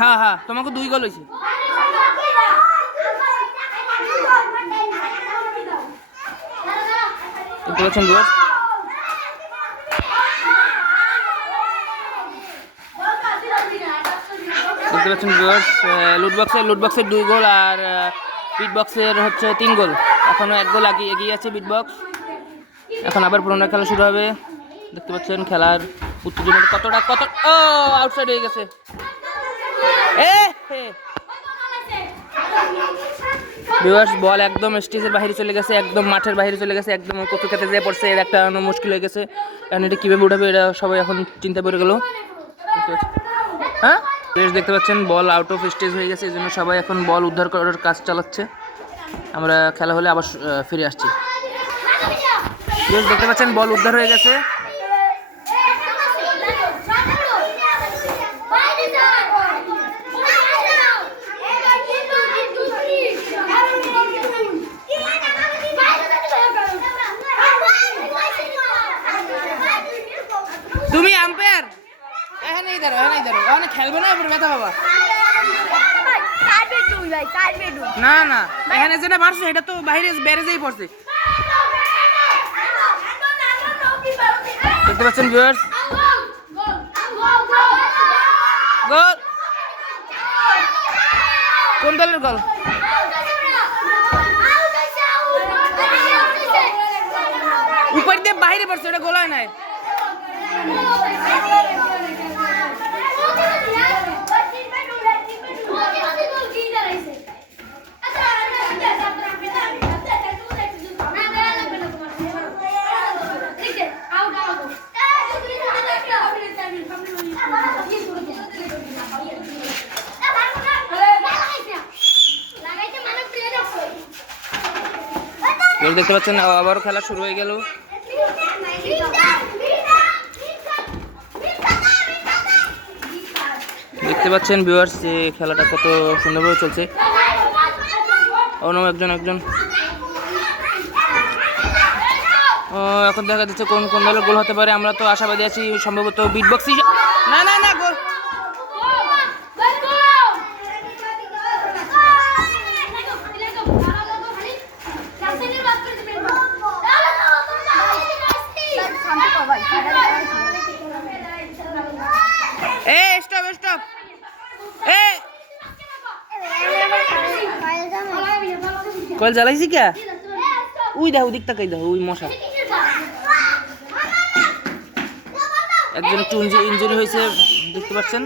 হ্যাঁ হ্যাঁ, তোমাকে 2 গোল হয়েছে। দেখতে পাচ্ছেন ভিউয়ার্স, দেখতে পাচ্ছেন ভিউয়ার্স, লুটবক্সের 2 গোল আর বিটবক্সের হচ্ছে 3 গোল। এখনো 1 গোল এগিয়ে আছে বিটবক্স। এখন আবার পুরোনো খেলা শুরু হবে। দেখতে পাচ্ছেন খেলার উত্তেজনা কত আউটসাইড হয়ে গেছে। ভিউয়ার্স, বল একদম স্টেজের বাইরে চলে গেছে, একদম মাঠের বাইরে চলে গেছে, একদম কচু খেতে যেয়ে পড়ছে। এর একটা মুশকিল হয়ে গেছে। এখন এটা কীভাবে উঠাবে এটা সবাই এখন চিন্তা করে গেল। হ্যাঁ, বেশ দেখতে পাচ্ছেন বল আউট অফ স্টেজ হয়ে গেছে, এই জন্য সবাই এখন বল উদ্ধার করার কাজ চালাচ্ছে। আমরা খেলা হলে আবার ফিরে আসছি। বেশ দেখতে পাচ্ছেন বল উদ্ধার হয়ে গেছে। তুমি আম্পায়ার এখানেই দাঁড়াও, ওখানে খেলবে না, এবার ব্যথা বাবা। না না, এখানে যেটা মারছে এটা তো বাইরে ব্যারেজেই পড়ছে। দেখতে পাচ্ছেন ভিউয়ার্স, গোল। কোন দলের গোল? উপর দিয়ে বাইরে পড়ছে, ওটা গোল হয় নাই। দেখতে পাচ্ছেন আবারও খেলা শুরু হয়ে গেল। দেখতে পাচ্ছেন ভিউয়ার্স, যে খেলাটা কত সুন্দরভাবে চলছে। অন্য একজন এখন দেখা যাচ্ছে কোন দলের গোল হতে পারে। আমরা তো আশাবাদী আছি, সম্ভবত বিটবক্স। না না না, গোল। স্টপ। কল জ্বালাইছি কে? উই দেখো, দিক তাকাই দেখো, উই মশা। একজন একটু ইনজুরি হয়েছে, দেখতে পাচ্ছেন।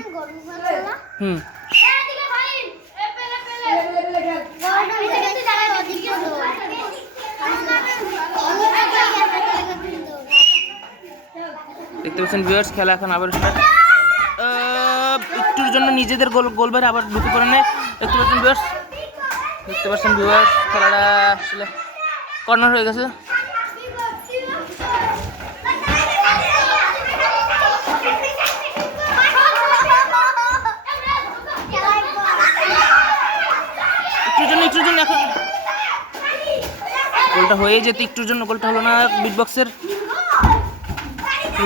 দেখতে পাচ্ছেন ভিউয়ার্স, খেলা এখন আবার একটুর জন্য নিজেদের গোল বাইরে আবার ঢুকে পড়ে নেয়। দেখতে পাচ্ছেন ভিউয়ার্স, খেলাটা আসলে কর্নার হয়ে গেছে। একটুর জন্য এখন গোলটা হয়ে যেত, একটুর জন্য গোলটা হলো না বিটবক্সের।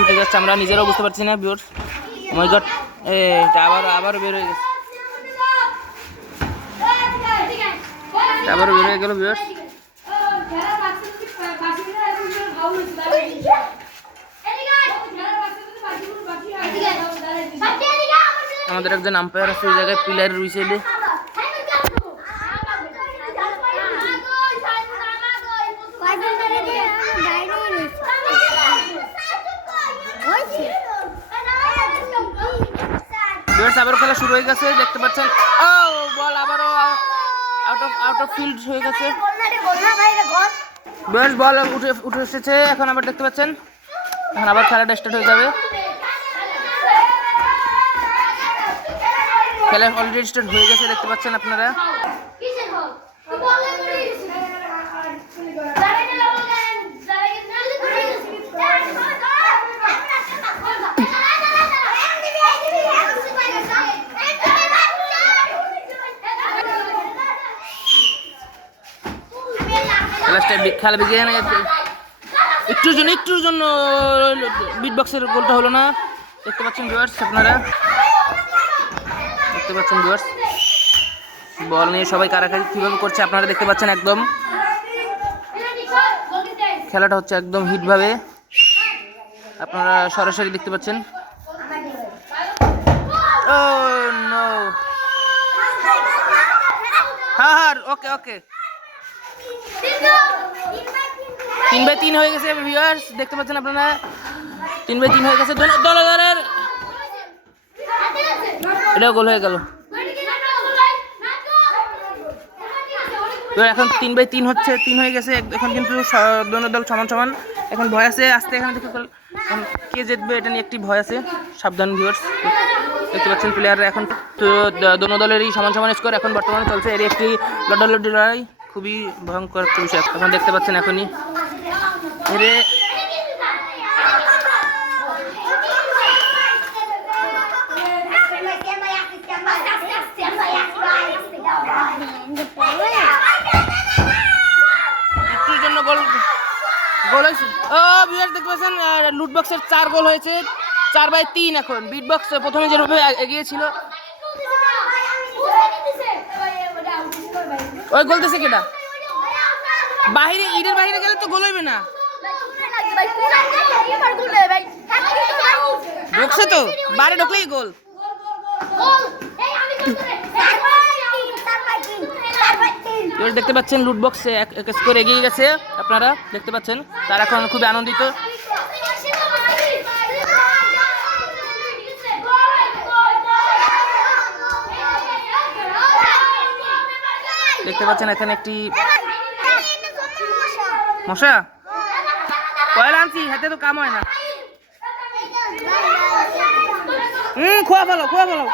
উঠে যাচ্ছে, আমরা নিজেরাও বুঝতে পারছি না ভিউয়ার্স। ও মাই গড, আবার বের হয়ে গেছে, আবারও বের হয়ে গেল ভিউয়ার্স। আমাদের একজন আম্পায়ার আছে ওই জায়গায়, পিলারের ওই সাইডে। আবারও খেলা শুরু হয়ে গেছে, দেখতে পাচ্ছেন। বল আবারও আউট অফ ফিল্ড হয়ে গেছে। বেশ বল উঠে এসেছে, এখন আবার দেখতে পাচ্ছেন, এখন আবার খেলাটা স্টার্ট হয়ে যাবে। খেলা অলরেডি স্টার্ট হয়ে গেছে, দেখতে পাচ্ছেন আপনারা। খেলা বিজয় একটুর জন্য বিটবক্সের গোলটা হলো না। দেখতে পাচ্ছেন ভিউয়ার্স আপনারা, দেখতে দেখতে পাচ্ছেন ভিউয়ার্স, বল নিয়ে সবাই কারাকারি কীভাবে করছে আপনারা দেখতে পাচ্ছেন। একদম খেলাটা হচ্ছে একদম হিটভাবে, আপনারা সরাসরি দেখতে পাচ্ছেন। ও নো, হ্যাঁ ওকে ওকে, 3/3 হয়ে গেছে ভিউয়ার্স, দেখতে পাচ্ছেন আপনারা 3/3 হয়ে গেছে দলের। এটাও গোল হয়ে গেল। তো এখন 3/3 হচ্ছে, 3 হয়ে গেছে এখন, কিন্তু দোনো দল সমান সমান। এখন ভয় আছে আসতে, এখানে দেখে কে জিতবে এটা নিয়ে একটি ভয় আছে, সাবধান ভিউয়ার্স। দেখতে পাচ্ছেন প্লেয়াররা এখন তো দোনো দলেরই সমান সমান স্কোর এখন বর্তমানে চলছে। এর একটি লড়ালড়ি লড়াই, খুবই ভয়ঙ্কর একটা বিষয় এখন দেখতে পাচ্ছেন এখনই। এরে একটুর জন্য গোল হয়েছে। ও ভিউয়ার্স দেখতে পাচ্ছেন লুট বক্সের 4 গোল হয়েছে, 4/3 এখন। বিট বক্স প্রথমে যেভাবে এগিয়ে ছিল, ওই গোল দিছে কেটা? বাহিরে, ইটের বাহিরে গেলে তো গোল হইবে না। ঢুকছে তো, বাইরে ঢুকলেই গোল। দেখতে পাচ্ছেন লুট বক্সে এক স্কোর এগিয়ে গেছে, আপনারা দেখতে পাচ্ছেন। তারা এখন খুবই আনন্দিত। দেখতে পাচ্ছেন এখানে একটি মশা, কয়লা আনছি, হাতে তো কাম হয় না। খোয়া ফেলো।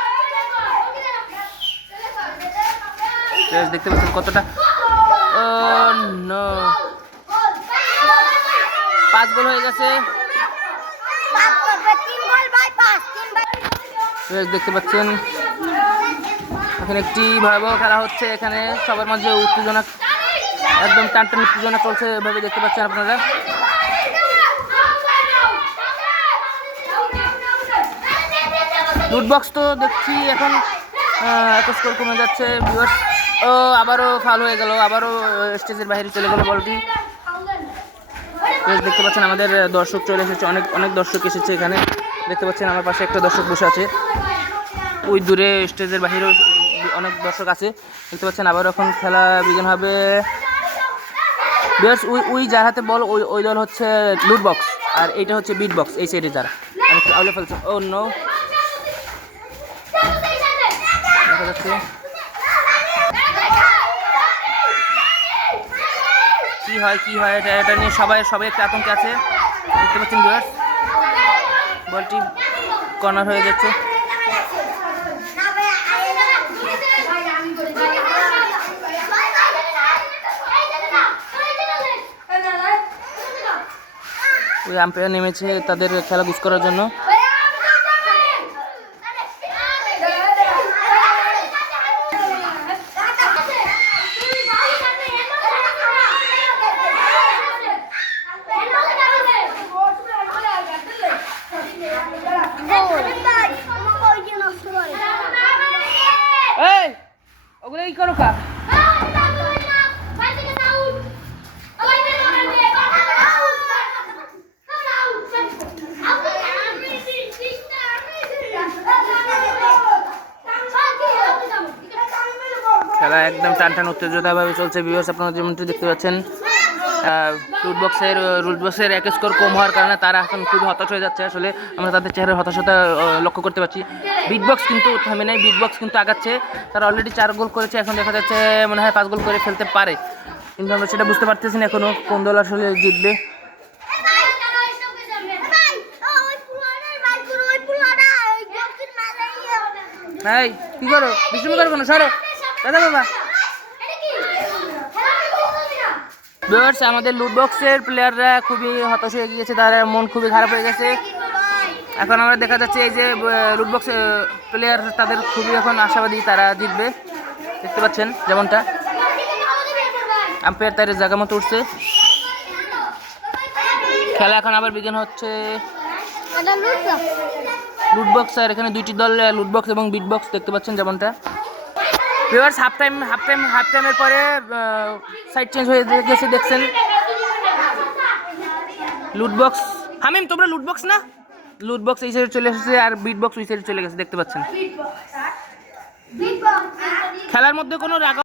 দেখতে পাচ্ছেন কতটা, 5 গোল হয়ে গেছে। দেখতে পাচ্ছেন এখানে একটি ভয়াবহ খেলা হচ্ছে, এখানে সবার মাঝে উত্তেজনা, একদম টানটান উত্তেজনা চলছে, এভাবে দেখতে পাচ্ছেন আপনারা। লুট বক্স তো দেখছি এখন এত স্কোর কমে যাচ্ছে ভিউয়ার্স। ও আবারও ফাউল হয়ে গেল, আবারও স্টেজের বাইরে চলে গেল বলটি। দেখতে পাচ্ছেন আমাদের দর্শক চলে এসেছে, অনেক দর্শক এসেছে এখানে। দেখতে পাচ্ছেন আমার পাশে একটা দর্শক বসে আছে, ওই দূরে স্টেজের বাইরেও অনেক দর্শক আছে। দেখতে পাচ্ছেন আবার এখন খেলা বিজ্ঞান হবে। ভিউয়ার্স ওই যার হাতে বল ওই দল হচ্ছে লুট বক্স, আর এইটা হচ্ছে বিট বক্স, এই সাইডে যারা আউলে ফেলছে। ও নো, দেখা যাচ্ছে কি হয় এটা নিয়ে সবাই একটা আতঙ্কে আছে। দেখতে পাচ্ছেন ভিউয়ার্স, বলটি কর্নার হয়ে যাচ্ছে। ওই আম্পায়ার নেমেছে তাদের খেলা বুঝ করার জন্য। ওগুলো কি করো কা? খেলা একদম টানটান উত্তেজিতভাবে চলছে ভিউয়ার্স, আপনারা যেমনটি দেখতে পাচ্ছেন। রুট বক্সের এক স্কোর কম হওয়ার কারণে তারা এখন খুবই হতাশ হয়ে যাচ্ছে। আসলে আমরা তাদের চেহারার হতাশতা লক্ষ্য করতে পারছি। বিট বক্স কিন্তু থামে নাই, বিট বক্স কিন্তু আগাচ্ছে। তারা অলরেডি 4 গোল করেছে, এখন দেখা যাচ্ছে মনে হয় 5 গোল করে ফেলতে পারে, কিন্তু আমরা সেটা বুঝতে পারতেছি না এখনো কোন দল আসলে জিতবে। হ্যাঁ কি করো, বিষ্ণু করো কোনো সরো দাদা বাবা। ভিউয়ার্স আমাদের লুট বক্সের প্লেয়াররা খুবই হতাশ হয়ে গিয়েছে, তার মন খুবই খারাপ হয়ে গেছে। এখন আমরা দেখা যাচ্ছে এই যে লুট বক্স প্লেয়ার তাদের খুবই এখন আশাবাদী, তারা জিতবে। দেখতে পাচ্ছেন যেমনটা আম্পায়ার তার জায়গা মতো উঠছে। খেলা এখন আবার বিজ্ঞান হচ্ছে। লুটবক্স, আর এখানে দুইটি দল লুটবক্স এবং বিটবক্স দেখতে পাচ্ছেন যেমনটা। ভিউয়ার্স হাফ টাইমের পরে সাইড চেঞ্জ হয়ে গেছে দেখছেন। লুটবক্স, হামিম তোমরা লুটবক্স না, লুটবক্স এই সাইডে চলে এসেছে আর বিটবক্স ওই সাইডে চলে গেছে দেখতে পাচ্ছেন। খেলার মধ্যে কোনো রাগ